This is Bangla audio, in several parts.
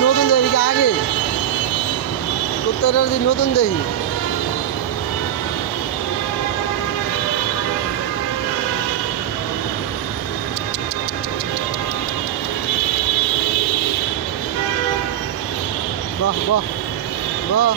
নতুন দেখি আগে কুত্তাটা যদি নতুন দেখি বাহ বাহ বাহ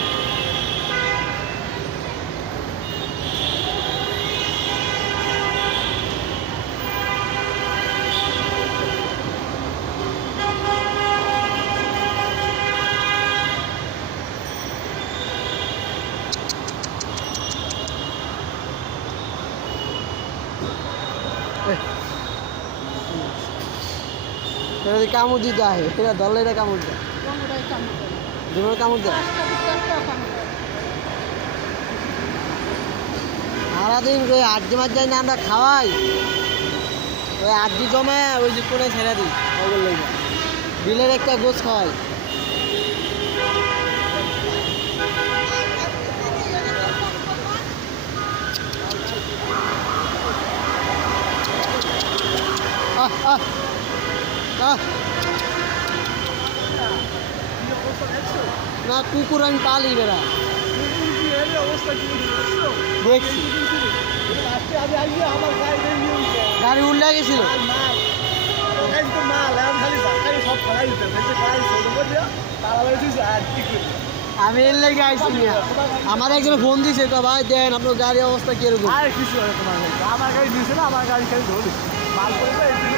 এটা কামড় দিতে হয় এটা ধরলে এটা কামড় দেয় দুটো কামড় দেয় সারাদিন ওই আড্ডি মাছ যাই না আমরা খাওয়াই ওই আড্ডি জমায় ওই যে করে ছেড়ে দিই ওগুলো লেগে বিলের একটা গোছ খাওয়াই আহ আহ আহ না কুকুর আমি পালি বেড়া দেখছি গাড়ি উল্লে গেছিল আমি এর লেগে আইসি আমার একজন ফোন দিছে তো ভাই দেন আপনার গাড়ির অবস্থা কিরকম আর কিছু তোমার আমার গাড়ি দিয়েছে না আমার গাড়ি খালি ধরি মাল করে